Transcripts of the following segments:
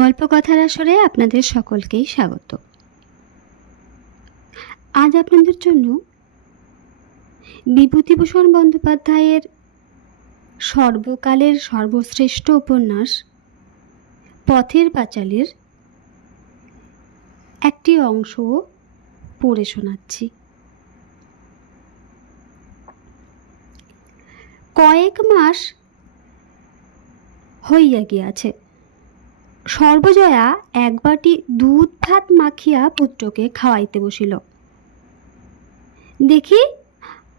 গল্পকথার আসরে আপনাদের সকলকেই স্বাগত। আজ আপনাদের জন্য বিভূতিভূষণ বন্দ্যোপাধ্যায়ের সর্বকালের সর্বশ্রেষ্ঠ উপন্যাস পথের পাঁচালীর একটি অংশ পড়ে শোনাচ্ছি। কয়েক মাস হইয়া গিয়াছে। সর্বজয়া এক বাটি দুধ ভাত মাখিয়া পুত্রকে খাওয়াইতে বসিল। দেখি,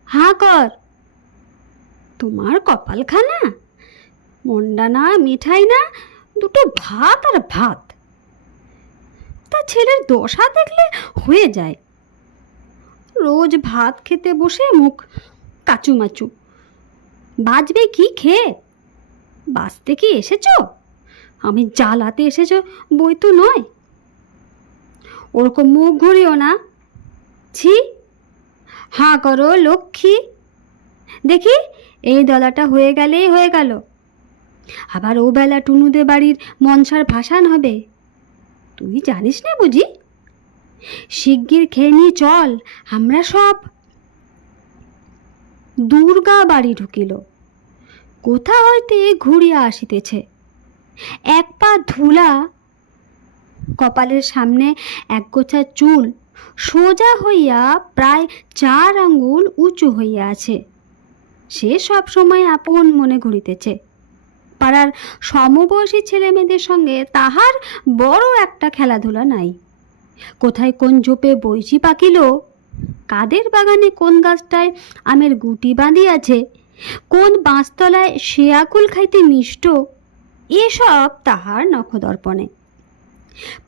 হাঁ কর। তোমার কপালখানা, মন্ডা না, মিঠাই না, দুটো ভাত আর ভাত। তা ছেলের দশা দেখলে হয়ে যায়। রোজ ভাত খেতে বসে মুখ কাচুমাচু। বাঁচবে কি খেয়ে? বাঁচতে কি এসেছ? আমি জ্বালাতে এসেছ বই তো নয়। ওরকম মুখ ঘুরিও না। ছি, হাঁ করো লক্ষ্মী। দেখি, এই দলাটা হয়ে গেলেই হয়ে গেল। আবার ও বেলা টুনুদে বাড়ির মনসার ভাসান হবে। তুই জানিস না বুঝি? শিগগির খেয়ে নিয়ে চল, আমরা সব। দুর্গা বাড়ি ঢুকিল। কোথা হইতে ঘুরিয়া আসিতেছে। এক পা ধুলা, কপালের সামনে একগোছা চুল সোজা হইয়া প্রায় 4 আঙ্গুল উঁচু হইয়া আছে। সে সব সময় আপন মনে ঘুরিতেছে। পাড়ার সমবয়সী ছেলে মেয়েদের সঙ্গে তাহার বড় একটা খেলাধুলা নাই। কোথায় কোন ঝোপে বইচি পাকিল, কাদের বাগানে কোন গাছটায় আমের গুটি বাঁধিয়াছে, কোন বাঁশতলায় শেয়াকুল খাইতে মিষ্ট, এসব তাহার নখদর্পণে।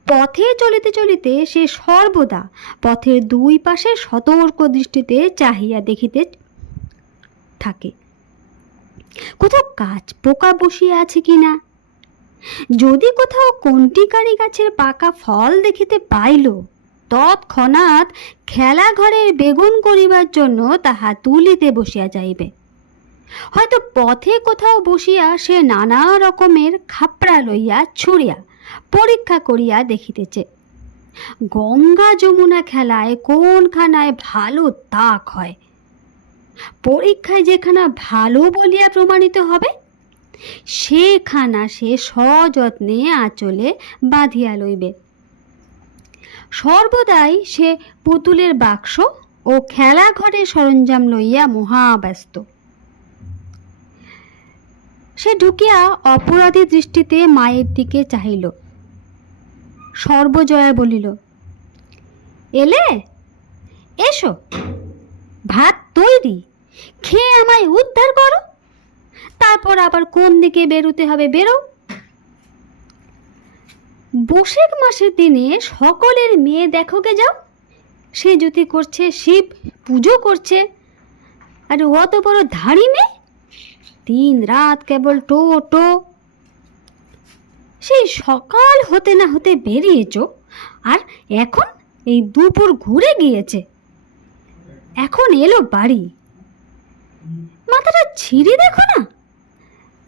পথে চলিতে চলিতে সে সর্বদা পথের দুই পাশে সতর্ক দৃষ্টিতে চাহিয়া দেখিতে থাকে। কোথাও কাঠ পোকা বসিয়া আছে কিনা। যদি কোথাও কন্টিকারি গাছের পাকা ফল দেখিতে পাইল, তৎক্ষণাৎ খেলা ঘরের বেগুন করিবার জন্য তাহা তুলিতে বসিয়া যাইবে। হয়তো পথে কোথাও বসিয়া সে নানা রকমের খাপড়া লইয়া ছুড়িয়া পরীক্ষা করিয়া দেখিতেছে গঙ্গা যমুনা খেলায় কোনখানায় ভালো তাক হয়। পরীক্ষায় যেখানা ভালো বলিয়া প্রমাণিত হবে, সেখানা সে সযত্নে আঁচলে বাঁধিয়া লইবে। সর্বদাই সে পুতুলের বাক্স ও খেলা ঘরের সরঞ্জাম লইয়া মহাব্যস্ত। সে ঢুকিয়া অপরাধী দৃষ্টিতে মায়ের দিকে চাহিল। সর্বজয়া বলিল, এলে? এসো, ভাত তৈরি, খেয়ে আমায় উদ্ধার করো। তারপর আবার কোন দিকে বেরোতে হবে বেরো। বৈশাখ মাসের দিনে সকলের মেয়ে দেখোগে যাও। সে জ্যোতি করছে, শিব পুজো করছে, আর অত বড় ধাড়ি মেয়ে 3 রাত কেবল টো টো। সেই সকাল হতে না হতে বেরিয়েছ, আর এখন এই দুপুর ঘুরে গিয়েছে, এখন এলো বাড়ি। মাথাটা ছিঁড়ে দেখো না,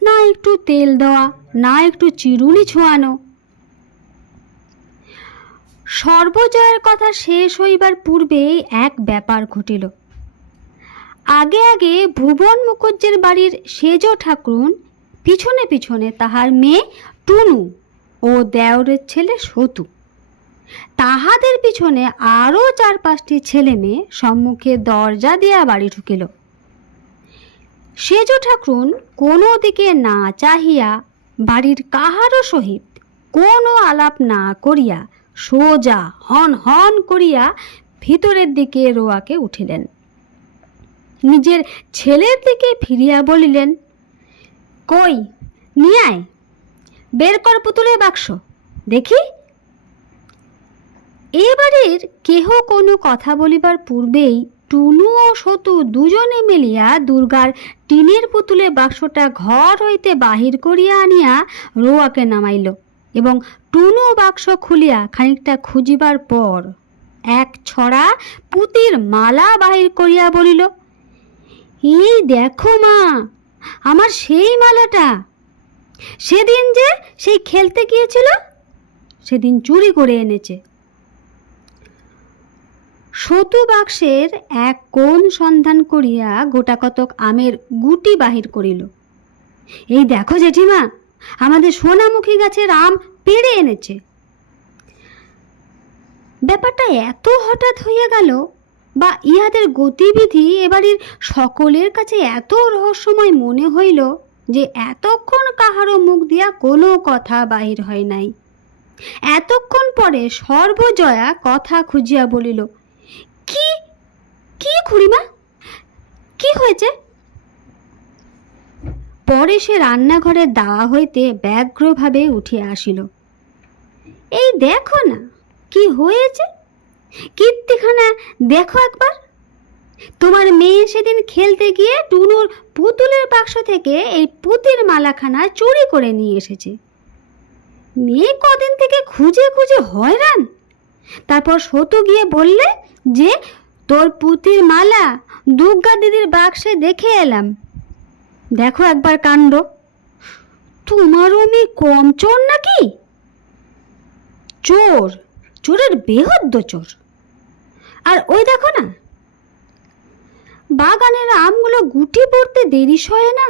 না একটু তেল দেওয়া, না একটু চিরুনি ছোঁয়ানো। সর্বজয়ের কথা শেষ হইবার পূর্বেই এক ব্যাপার ঘটিল। আগে আগে ভুবন মুখুজ্জের বাড়ির সেজ ঠাকুরুন পিছনে পিছনে তাহার মেয়ে টুনু ও দেওরের ছেলে সতু, তাহাদের পিছনে আরও 4-5টি ছেলে মেয়ে সম্মুখে দরজা দিয়া বাড়ি ঢুকিল। সেজ ঠাকুরুন কোনো দিকে না চাহিয়া বাড়ির কাহারও সহিত কোনো আলাপ না করিয়া সোজা হন হন করিয়া ভিতরের দিকে রোয়াকে উঠিলেন। নিজের ছেলের দিকে ফিরিয়া বলিলেন, কই, নিয়ে আয়, বের কর পুতুলের বাক্স দেখি। এ বাড়ির কেহ কোনো কথা বলিবার পূর্বেই টুনু ও সতু দুজনে মিলিয়া দুর্গার টিনের পুতুলের বাক্সটা ঘর হইতে বাহির করিয়া আনিয়া রোয়াকে নামাইল, এবং টুনু বাক্স খুলিয়া খানিকটা খুঁজিবার পর এক ছড়া পুতির মালা বাহির করিয়া বলিল, এই দেখো মা, আমার সেই মালাটা। সেদিন যে সেই খেলতে গিয়েছিল সেদিন চুরি করে এনেছে। সতু বাক্সের এক কোণ সন্ধান করিয়া গোটাকতক আমের গুটি বাহির করিল। এই দেখো জেঠিমা, আমাদের সোনামুখী গাছের আম পেড়ে এনেছে। ব্যাপারটা এত হঠাৎ হইয়া গেল, বা ইহাদের গতিবিধি এবাড়ির সকলের কাছে এত রহস্যময় মনে হইল যে এতক্ষণ কাহারও মুখ দিয়া কোনো কথা বাহির হয় নাই। এতক্ষণ পরে সর্বজয়া কথা খুঁজিয়া বলিল, কি কি খুড়িমা, কি হয়েছে? পরে সে রান্নাঘরের দাওয়া হইতে ব্যগ্রভাবে উঠিয়া আসিল। এই দেখো না কি হয়েছে, কীর্তিখানা দেখো একবার। তোমার মেয়ে সেদিন খেলতে গিয়ে টুনুর পুতুলের বাক্স থেকে এই পুতির মালাখানা চুরি করে নিয়ে এসেছে। মেয়ে কদিন থেকে খুঁজে খুঁজে হয়রান। তারপর সতু গিয়ে বললে যে তোর পুতির মালা দুর্গা দিদির বাক্সে দেখে এলাম। দেখো একবার কাণ্ড। তোমারও মেয়ে কম চোর নাকি? চোর, চোরের বেহদ্দ চোর। আর ওই দেখো না, বাগানের আমগুলো গুটি পড়তে দেরি সয় না,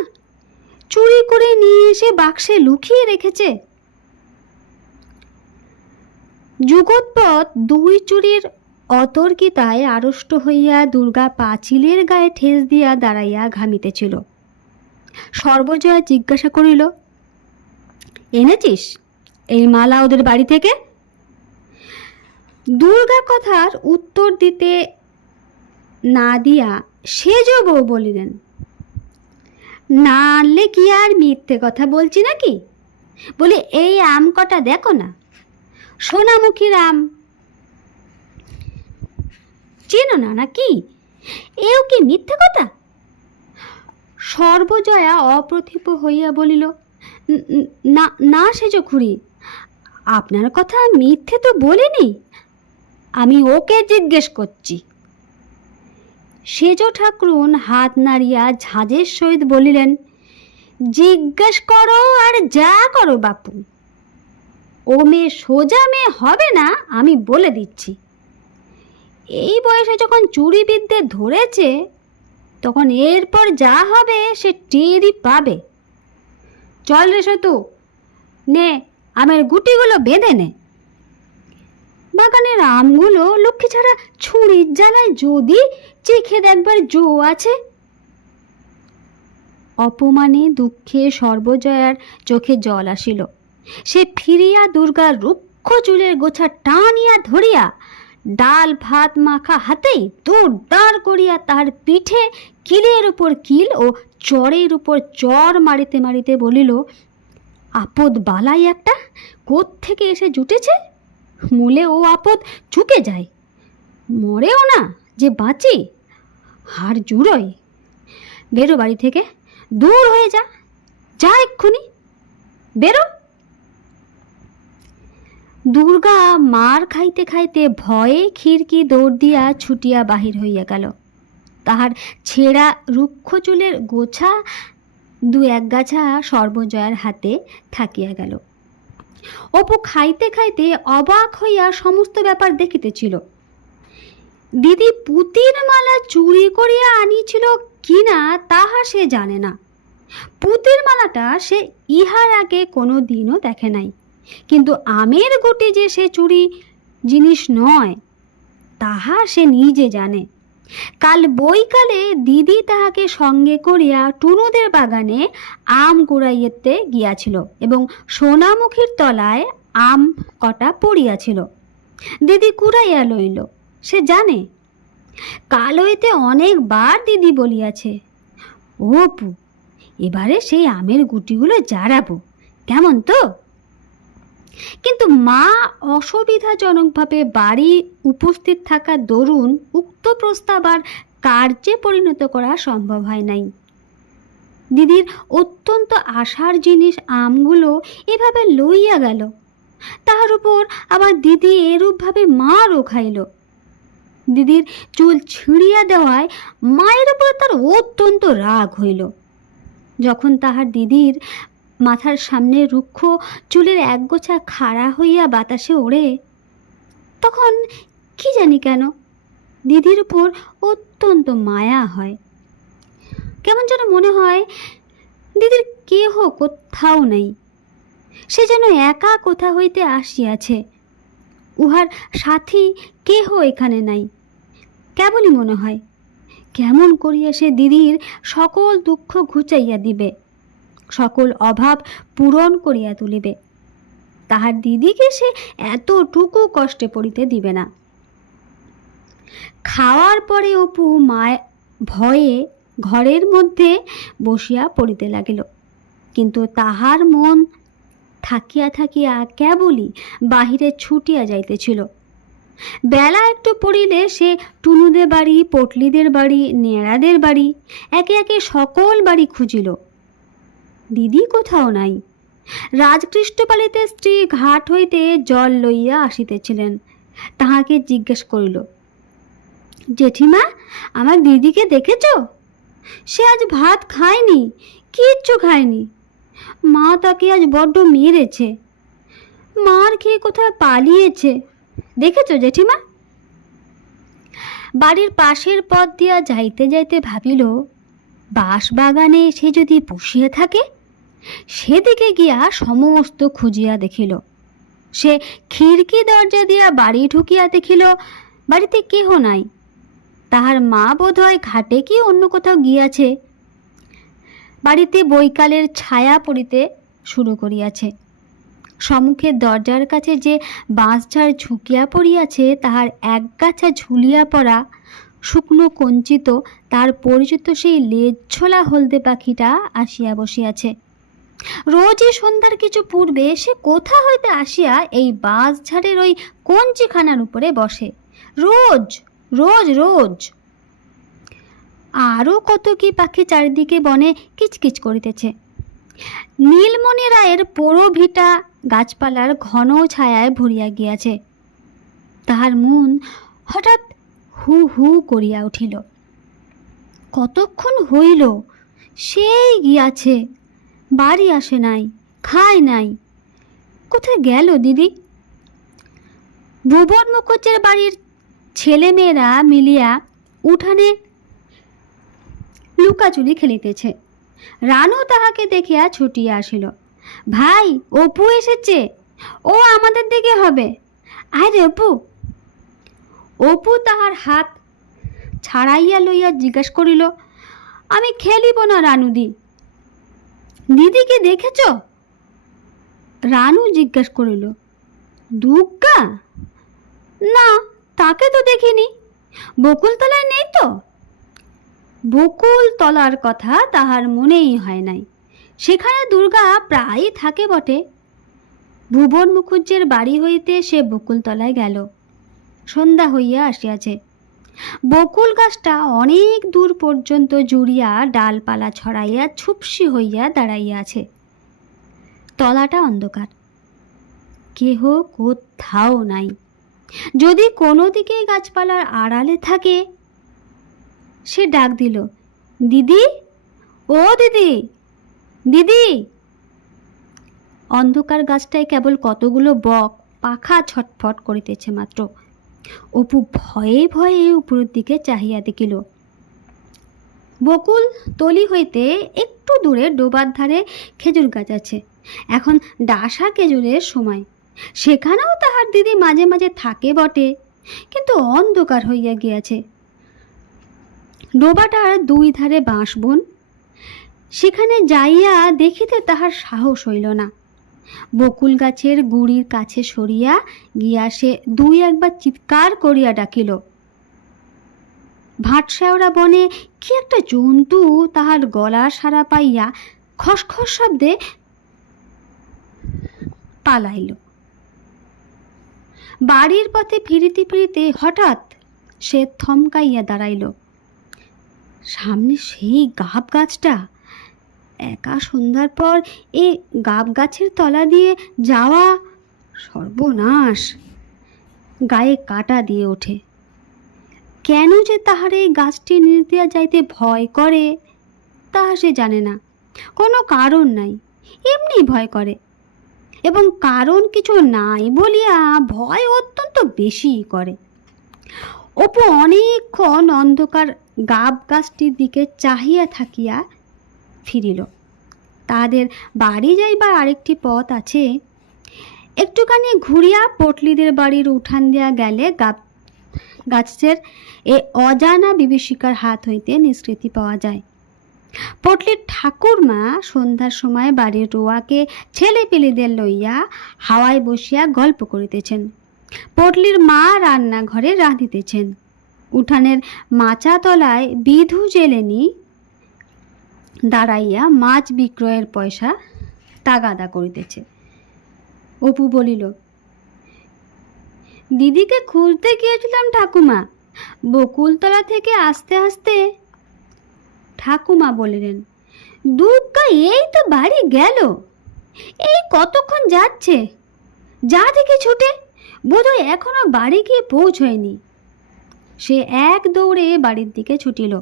চুরি করে নিয়ে এসে বাক্সে লুকিয়ে রেখেছে। যুগোৎপদ দুই চুরির অতর্কিতায় আড়ষ্ট হইয়া দুর্গা পাঁচিলের গায়ে ঠেস দিয়া দাঁড়াইয়া ঘামিতেছিল। সর্বজয়া জিজ্ঞাসা করিল, এনেছিস এই মালা ওদের বাড়ি থেকে? দুর্গা কথার উত্তর দিতে না দিয়া সেজ বউ বলিলেন, না আনলে কি আর মিথ্যে কথা বলছি নাকি? বলি এই আম কটা দেখো না, সোনামুখীর আম। চেনো না নাকি? এও কি মিথ্যে কথা? সর্বজয়া অপ্রতিভ হইয়া বলিল, না না সেজ খুড়ি, আপনার কথা মিথ্যে তো বলিনি, আমি ওকে জিজ্ঞেস করছি। সেজ ঠাকরুন হাত নাড়িয়া ঝাঁঝের সহিত বলিলেন, জিজ্ঞেস করো আর যা করো বাপু, ও মেয়ে সোজা মেয়ে হবে না, আমি বলে দিচ্ছি। এই বয়সে যখন চুরি বিদ্যে ধরেছে, তখন এরপর যা হবে সে টেরই পাবে। চল রে সতু, নে আমের গুটিগুলো বেঁধে নে। বাগানের আমগুলো লক্ষ্মী ছাড়া ছুরির জ্বালায় যদি চেখে দেখবার জো আছে। অপমানে দুঃখে সর্বজয়ার চোখে জল আসিল। সে ফিরিয়া দুর্গার রুক্ষ চুলের গোছা টানিয়া ধরিয়া ডাল ভাত মাখা হাতেই দূর দাঁড় করিয়া তাহার পিঠে কিলের উপর কিল ও চরের উপর চর মারিতে মারিতে বলিল, আপদ বালাই একটা কোত্থেকে এসে জুটেছে, মূলে ও আপদ চুকে যায়, মরেও না যে বাঁচি, হাড় জুড়োয়। বেরো বাড়ি থেকে, দূর হয়ে যা, যা এক্ষুনি বেরো। দুর্গা মার খাইতে খাইতে ভয়ে খিড়কি দৌড় দিয়া ছুটিয়া বাহির হইয়া গেল। তাহার ছেঁড়া রুক্ষ চুলের গোছা দু এক গাছা সর্বজয়ার হাতে থাকিয়া গেল। অপু খাইতে খাইতে অবাক হইয়া সমস্ত ব্যাপার দেখিতেছিল। দিদি পুতির মালা চুরি করিয়া আনিছিল কিনা তাহা সে জানে না। পুতির মালাটা সে ইহার আগে কোনো দিনও দেখে নাই, কিন্তু আমের গুটি যে সে চুরি জিনিস নয় তাহা সে নিজে জানে। কাল বৈকালে দিদি তাহাকে সঙ্গে করিয়া টুনুদের বাগানে আম কুড়াইতে গিয়াছিল এবং সোনামুখীর তলায় আম কটা পড়িয়াছিল। দিদি কুড়াইয়া লইল, সে জানে। কাল হইতে অনেকবার দিদি বলিয়াছে, ও পু, এবারে সেই আমের গুটিগুলো জারাবো, কেমন তো? কিন্তু মা অসুবিধাজনকভাবে বাড়ি উপস্থিত থাকা দরুন উক্ত প্রস্তাব আর কার্যে পরিণত করা সম্ভব হয় নাই। দিদির অত্যন্ত আশার জিনিস আমগুলো এভাবে লইয়া গেল, তাহার উপর আবার দিদি এরূপভাবে মারও খাইল। দিদির চুল ছিঁড়িয়া দেওয়ায় মায়ের উপর তার অত্যন্ত রাগ হইল। যখন তাহার দিদির মাথার সামনে রুক্ষ চুলের একগোছা খাড়া হইয়া বাতাসে ওড়ে, তখন কি জানি কেন দিদির উপর অত্যন্ত মায়া হয়। কেমন যেন মনে হয় দিদির কেহ কোথাও নেই, সে যেন একা কোথা হইতে আসিয়াছে, উহার সাথী কেহ এখানে নাই। কেবলই মনে হয় কেমন করিয়া সে দিদির সকল দুঃখ ঘুচাইয়া দিবে, সকল অভাব পূরণ করিয়া তুলিবে। তাহার দিদিকে সে এতটুকু কষ্টে পড়িতে দিবে না। খাওয়ার পরে অপু মায় ভয়ে ঘরের মধ্যে বসিয়া পড়িতে লাগিল, কিন্তু তাহার মন থাকিয়া থাকিয়া কেবলই বাহিরে ছুটিয়া যাইতেছিল। বেলা একটু পড়িলে সে টুনুদের বাড়ি, পটলিদের বাড়ি, নেড়াদের বাড়ি, একে একে সকল বাড়ি খুঁজিল। দিদি কোথাও নাই। রাজকৃষ্ণপালিতের স্ত্রী ঘাট হইতে জল লইয়া আসিতেছিলেন, তাহাকে জিজ্ঞেস করিল, জেঠিমা, আমার দিদিকে দেখেছ? সে আজ ভাত খায়নি, কিচ্ছু খায়নি। মা তাকে আজ বড্ড মেরেছে, মার খেয়ে কোথায় পালিয়েছে, দেখেছ জেঠিমা? বাড়ির পাশের পথ দিয়া যাইতে যাইতে ভাবিল, বাঁশবাগানে সে যদি বসিয়া থাকে। সেদিকে গিয়া সমস্ত খুঁজিয়া দেখিল। সে খিড়কি দরজা দিয়া বাড়ি ঢুকিয়া দেখিল বাড়িতে কেহ নাই। তাহার মা বোধহয় ঘাটে কি অন্য কোথাও গিয়াছে। বাড়িতে বৈকালের ছায়া পড়িতে শুরু করিয়াছে। সম্মুখের দরজার কাছে যে বাঁশঝাড় ঝুঁকিয়া পড়িয়াছে, তাহার একগাছা ঝুলিয়া পড়া শুকনো কঞ্চিত তার পরিচিত সেই লেজছোলা হলদে পাখিটা আসিয়া বসিয়াছে। রোজই সন্ধ্যার কিছু পূর্বে সে কোথা হইতে আসিয়া এই বাঁশঝাড়ের ওই কঞ্চিখানার উপরে বসে, রোজ রোজ রোজ। আরও কত কি পাখি চারিদিকে বনে কিচকিচ করিতেছে। নীলমণি রায়ের পোড়ো ভিটা গাছপালার ঘন ছায়ায় ভরিয়া গিয়াছে। তাহার মন হঠাৎ হু হু করিয়া উঠিল। কতক্ষণ হইল সেই গিয়াছে, বাড়ি আসে নাই, খায় নাই। কোথায় গেল দিদি? ভুবন মুখুজ্জের বাড়ির ছেলেমেয়েরা মিলিয়া উঠানে লুকাচুরি খেলিতেছে। রানু তাহাকে দেখিয়া ছুটিয়া আসিল। ভাই, অপু এসেছে, ও আমাদের দিকে হবে, আয় রে অপু। অপু তাহার হাত ছাড়াইয়া লইয়া জিজ্ঞাসা করিল, আমি খেলিব না রানুদি। দিদিকে দেখেছ? রানু জিজ্ঞাসা করিল। দুগ্গা? না, তাকে তো দেখিনি। বকুলতলায় নেই তো? বকুলতলার কথা তাহার মনেই হয় নাই। সেখানে দুর্গা প্রায়ই থাকে বটে। ভুবন মুখুজ্জের বাড়ি হইতে সে বকুলতলায় গেল। সন্ধ্যা হইয়া আসিয়াছে। বকুল গাছটা অনেক দূর পর্যন্ত জুড়িয়া ডালপালা ছড়াইয়া ছুপসি হইয়া দাঁড়াইয়া আছে। তলাটা অন্ধকার, কেহ কোথাও নাই। যদি কোনো দিকে গাছপালার আড়ালে থাকে। সে ডাক দিল, দিদি, ও দিদি, দিদি। অন্ধকার গাছটায় কেবল কতগুলো বক পাখা ছটফট করিতেছে মাত্র। অপু ভয়ে ভয়ে উপরের দিকে চাহিয়া দেখিল। বকুল তলি হইতে একটু দূরে ডোবার ধারে খেজুর গাছ আছে। এখন ডাসা খেজুরের সময়। সেখানেও তাহার দিদি মাঝে মাঝে থাকে বটে, কিন্তু অন্ধকার হইয়া গিয়াছে। ডোবাটার দুই ধারে বাঁশবন। সেখানে যাইয়া দেখিতে তাহার সাহস হইল না। বকুল গাছের গুড়ির কাছে সরিয়া গিয়া সে দুই একবার চিৎকার করিয়া ডাকিল। ভাটশেওড়া বনে কি একটা জন্তু তাহার গলার সাড়া পাইয়া খসখস শব্দে পালাইল। বাড়ির পথে ফিরিতে ফিরিতে হঠাৎ সে থমকাইয়া দাঁড়াইল। সামনে সেই গাব গাছটা। একা সন্ধ্যার পর এ গাব গাছের তলা দিয়ে যাওয়া সর্বনাশ। গায়ে কাঁটা দিয়ে ওঠে। কেন যে তাহার এই গাছটি নিচ দিয়া যাইতে ভয় করে, তাহা সে জানে না। কোনো কারণ নাই, এমনি ভয় করে, এবং কারণ কিছু নাই বলিয়া ভয় অত্যন্ত বেশি করে। অপু অনেকক্ষণ অন্ধকার গাব গাছটির দিকে চাহিয়া থাকিয়া ফিরিল। তাদের বাড়ি যাইবার আরেকটি পথ আছে। একটুখানি ঘুরিয়া পটলিদের বাড়ির উঠান দিয়া গেলে গাছের এ অজানা বিভীষিকার হাত হইতে নিষ্কৃতি পাওয়া যায়। পটলির ঠাকুরমা সন্ধ্যার সময় বাড়ির রোয়াকে ছেলে পেলেদের লইয়া হাওয়ায় বসিয়া গল্প করিতেছেন। পটলির মা রান্নাঘরে রাঁধিতেছেন। উঠানের মাচা তলায় বিধু জেলেনি দাঁড়াইয়া মাছ বিক্রয়ের পয়সা তাগাদা করিতেছে। অপু বলিল, দিদিকে খুঁজতে গিয়েছিলাম ঠাকুমা, বকুলতলা থেকে আসতে আসতে। ঠাকুমা বলিলেন, দুগ্গা এই তো বাড়ি গেল, এই কতক্ষণ যাচ্ছে, যা দেখে ছুটে, বোধহয় এখনো বাড়ি গিয়ে পৌঁছয়নি। সে এক দৌড়ে বাড়ির দিকে ছুটিল।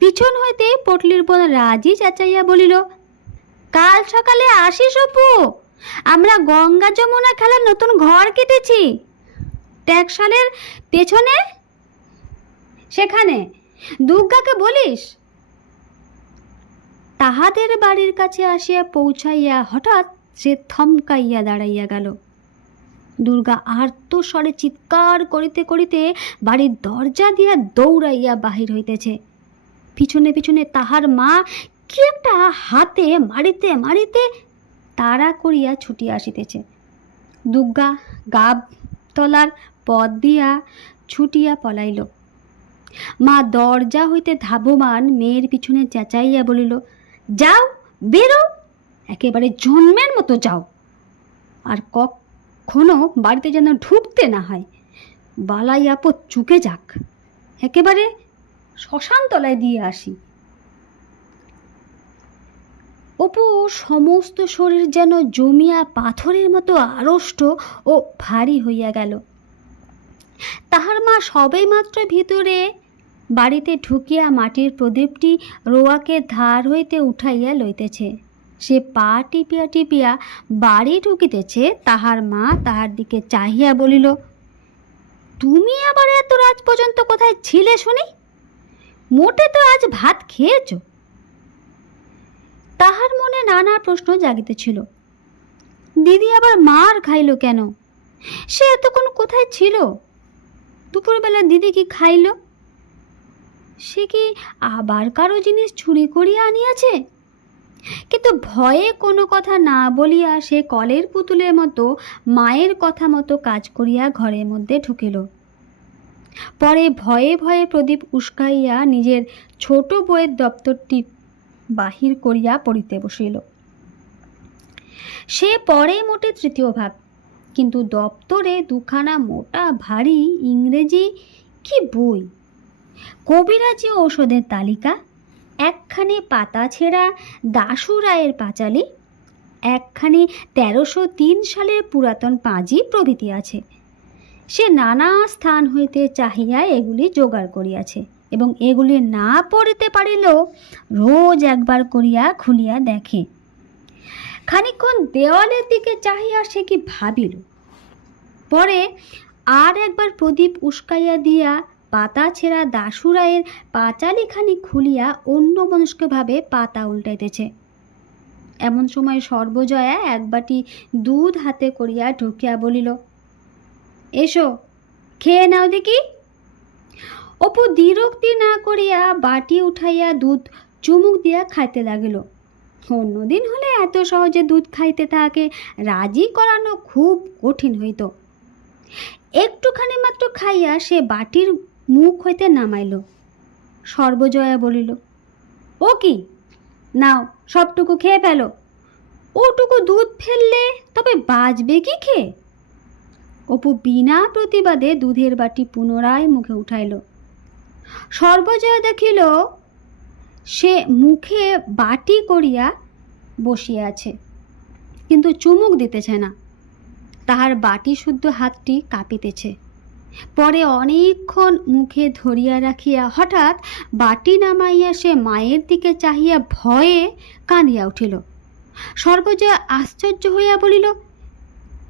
পিছন হইতে পটলির বোন রাজি চেঁচাইয়া বলিল, কাল সকালে আসিস অপু, আমরা গঙ্গা যমুনা খেলার নতুন ঘর কেটেছি, ট্যাক্সালের পেছনে, সেখানে দুর্গাকে বলিস। তাহাদের বাড়ির কাছে আসিয়া পৌঁছাইয়া হঠাৎ সে থমকাইয়া দাঁড়াইয়া গেল। দুর্গা আর্তস্বরে চিৎকার করিতে করিতে বাড়ির দরজা দিয়া দৌড়াইয়া বাহির হইতেছে। পিছনে পিছনে তাহার মা কি একটা হাতে মারিতে মারিতে তাড়া করিয়া ছুটিয়া আসিতেছে। দুর্গা গাব তলার পথ দিয়া ছুটিয়া পলাইল। মা দরজা হইতে ধাবমান মেয়ের পিছনে চেঁচাইয়া বলিল, যাও, বেরো, একেবারে জন্মের মতো যাও, আর কখনো বাড়িতে যেন ঢুকতে না হয়, বালাই আপদ চুকে যাক, একেবারে শ্মশান তলায় দিয়ে আসি। অপু সমস্ত শরীর যেন জমিয়া পাথরের মতো আড়ষ্ট ও ভারী হইয়া গেল। তাহার মা সবে মাত্র ভিতরে বাড়িতে ঢুকিয়া মাটির প্রদীপটি রোয়াকে ধার হইতে উঠাইয়া লইতেছে। সে পা টিপিয়া টিপিয়া বাড়ি ঢুকিতেছে। তাহার মা তাহার দিকে চাহিয়া বলিল, তুমি আবার এত রাত পর্যন্ত কোথায় ছিলে শুনি? মোটে তো আজ ভাত খেয়েছ? তাহার মনে নানা প্রশ্ন জাগিতেছিল। দিদি আবার মার খাইল কেন? সে এতক্ষণ কোথায় ছিল? দুপুরবেলা দিদি কি খাইল? সে কি আবার কারো জিনিস চুরি করিয়া আনিয়াছে? কিন্তু ভয়ে কোনো কথা না বলিয়া সে কলের পুতুলের মতো মায়ের কথা মতো কাজ করিয়া ঘরের মধ্যে ঢুকিল। পরে ভয়ে ভয়ে প্রদীপ উস্কাইয়া নিজের ছোট বইয়ের দপ্তরটি বাহির করিয়া পড়িতে বসিল। সে পরে মোটে তৃতীয় ভাগ, কিন্তু দপ্তরে দুখানা মোটা ভারী ইংরেজি কি বই, কবিরাজি ঔষধের তালিকা, একখানি পাতা ছেঁড়া দাশু রায়ের পাঁচালী, একখানি 1303 সালের পুরাতন পাঁজি প্রভৃতি আছে। সে নানা স্থান হইতে চাহিয়া এগুলি জোগাড় করিয়াছে, এবং এগুলি না পড়িতে পারিলেও রোজ একবার করিয়া খুলিয়া দেখে। খানিকক্ষণ দেওয়ালের দিকে চাহিয়া সে কি ভাবিল। পরে আর একবার প্রদীপ উস্কাইয়া দিয়া পাতা ছেঁড়া দাশু রায়ের পাঁচালিখানি খুলিয়া অন্যমনস্কভাবে পাতা উল্টাইতেছে। এমন সময় সর্বজয়া এক বাটি দুধ হাতে করিয়া ঢুকিয়া বলিল, এসো, খেয়ে নাও দেখি। অপু দ্বিরক্তি না করিয়া বাটি উঠাইয়া দুধ চুমুক দিয়া খাইতে লাগিল। অন্যদিন হলে এত সহজে দুধ খাইতে তাহাকে রাজি করানো খুব কঠিন হইত। একটুখানি মাত্র খাইয়া সে বাটির মুখ হইতে নামাইল। সর্বজয়া বলিল, ও কি, নাও সবটুকু খেয়ে ফেলো। ওটুকু দুধ ফেললে তবে বাঁচবে কি খেয়ে? অপু বিনা প্রতিবাদে দুধের বাটি পুনরায় মুখে উঠাইল। সর্বজয়া দেখিল সে মুখে বাটি করিয়া বসিয়া আছে, কিন্তু চুমুক দিতেছে না। তাহার বাটি শুদ্ধ হাতটি কাঁপিতেছে। পরে অনেকক্ষণ মুখে ধরিয়া রাখিয়া হঠাৎ বাটি নামাইয়া সে মায়ের দিকে চাহিয়া ভয়ে কাঁদিয়া উঠিল। সর্বজয়া আশ্চর্য হইয়া বলিল,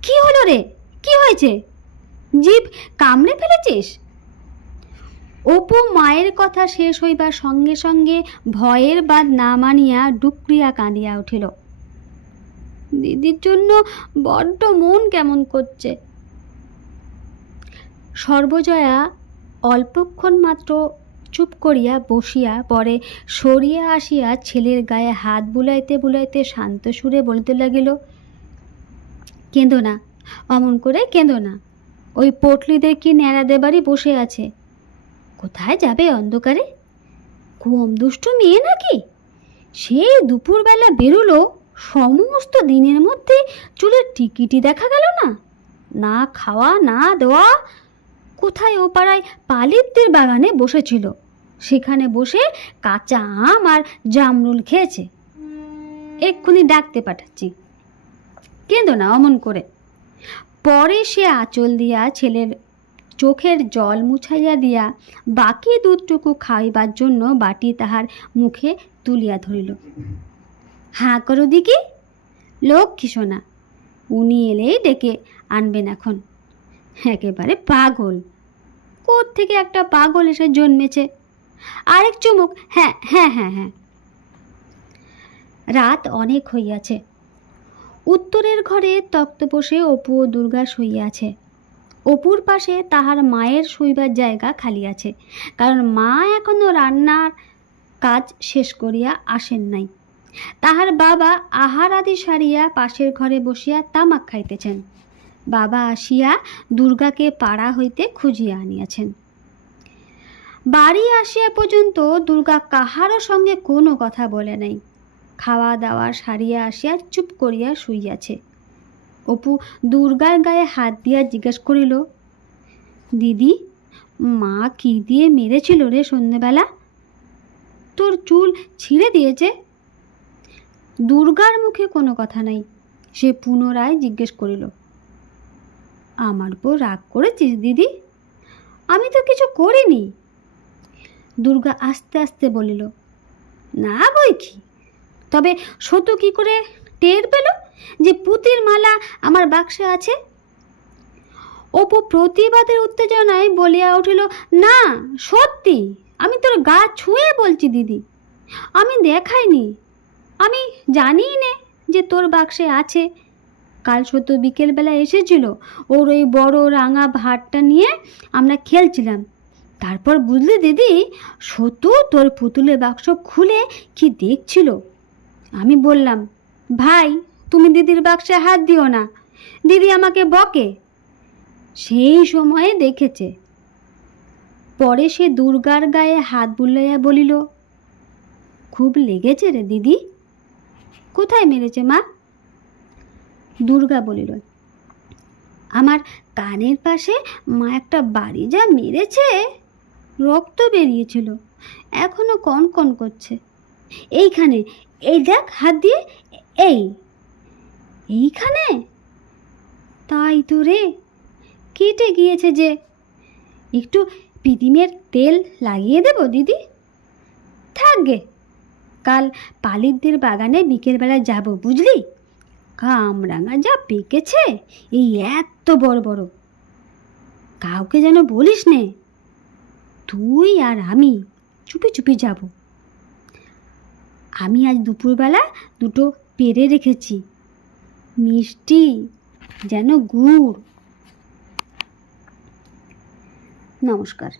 কি হলো রে, কি হয়েছে? জিভ কামড়ে ফেলেছিস? অপু মায়ের কথা শেষ হইবার সঙ্গে সঙ্গে ভয়ের বাদ না মানিয়া ডুকরিয়া কাঁদিয়া উঠিল। দিদির জন্য বড্ড মন কেমন করছে। সর্বজয়া অল্পক্ষণ মাত্র চুপ করিয়া বসিয়া পরে সরিয়া আসিয়া ছেলের গায়ে হাত বুলাইতে বুলাইতে শান্ত সুরে বলিতে লাগিল, কেঁদো না, অমন করে কেঁদো না। ওই পটলিদের কি ন্যাড়া দেবারই বসে আছে। কোথায় যাবে অন্ধকারে? কম দুষ্টু মেয়ে নাকি? সেই দুপুরবেলা বেরোলো, সমস্ত দিনের মধ্যে চুলের টিকিটি দেখা গেল না। না খাওয়া না দেওয়া। কোথায় ও পাড়ায় পালিতদের বাগানে বসেছিল, সেখানে বসে কাঁচা আম আর জামরুল খেয়েছে। এক্ষুনি ডাকতে পাঠাচ্ছি, কেঁদো না অমন করে। পরে সে আঁচল দিয়া ছেলের চোখের জল মুছাইয়া দিয়া বাকি দুধটুকু খাইবার জন্য বাটি তাহার মুখে তুলিয়া ধরিল। হাঁ করো দিকি, লক্ষ্মী সোনা, উনি এলেই ডেকে আনবেন এখন। একেবারে পাগল, কোত্থেকে একটা পাগল এসে জন্মেছে। আরেক চুমুক, হ্যাঁ হ্যাঁ হ্যাঁ হ্যাঁ। রাত অনেক হইয়াছে। উত্তরের ঘরে তক্তপোষে অপু ও দুর্গা শুইয়াছে। অপুর পাশে তাহার মায়ের শুইবার জায়গা খালি আছে, কারণ মা এখনো রান্নার কাজ শেষ করিয়া আসেন নাই। তাহার বাবা আহার আদি সারিয়া পাশের ঘরে বসিয়া তামাক খাইতেছেন। বাবা আসিয়া দুর্গাকে পাড়া হইতে খুঁজিয়া আনিয়াছেন। বাড়ি আসিয়া পর্যন্ত দুর্গা কাহারও সঙ্গে কোনো কথা বলে নাই। খাওয়া দাওয়া সারিয়া আসিয়া চুপ করিয়া শুইয়াছে। অপু দুর্গার গায়ে হাত দিয়া জিজ্ঞেস করিল, দিদি, মা কি দিয়ে মেরেছিল রে সন্ধ্যেবেলা? তোর চুল ছিঁড়ে দিয়েছে? দুর্গার মুখে কোনো কথা নাই। সে পুনরায় জিজ্ঞেস করিল, আমার উপর রাগ করেছিস দিদি? আমি তো কিছু করিনি। দুর্গা আস্তে আস্তে বলিল, না বই কি, তবে সতু কি করে টের পেল যে পুতির মালা আমার বাক্সে আছে? অপু প্রতিবাদের উত্তেজনায় বলিয়া উঠিল, না সত্যি, আমি তোর গা ছুঁয়ে বলছি দিদি, আমি দেখাইনি, আমি জানিই নে যে তোর বাক্সে আছে। কাল সতু বিকেলবেলা এসেছিল, ওর ওই বড় রাঙা ভাতটা নিয়ে আমরা খেলছিলাম। তারপর বুঝলি দিদি, সতু তোর পুতুলের বাক্স খুলে কি দেখছিল। আমি বললাম, ভাই তুমি দিদির বাক্সে হাত দিও না, দিদি আমাকে বকে। সেই সময়ে দেখেছে। পরে সে দুর্গার গায়ে হাত বুলাইয়া বলিল, খুব লেগেছে রে দিদি? কোথায় মেরেছে মা? দুর্গা বলিল, আমার কানের পাশে মা একটা বাড়ি যা মেরেছে, রক্ত বেরিয়েছিল, এখনো কনকন করছে। এইখানে, এই দেখ হাত দিয়ে, এইখানে। তাই তো রে, কেটে গিয়েছে যে। একটু পিদিমের তেল লাগিয়ে দেব দিদি? থাকবে, কাল পালিতদের বাগানে বিকেলবেলা যাব, বুঝলি? কামরাঙা যা পেকেছে, এই এত বড় বড়। কাউকে যেন বলিস নে, তুই আর আমি চুপি চুপি যাব। আমি আজ দুপুরবেলা দুটো পেরে রেখেছি, মিষ্টি যেন গুড়। নমস্কার।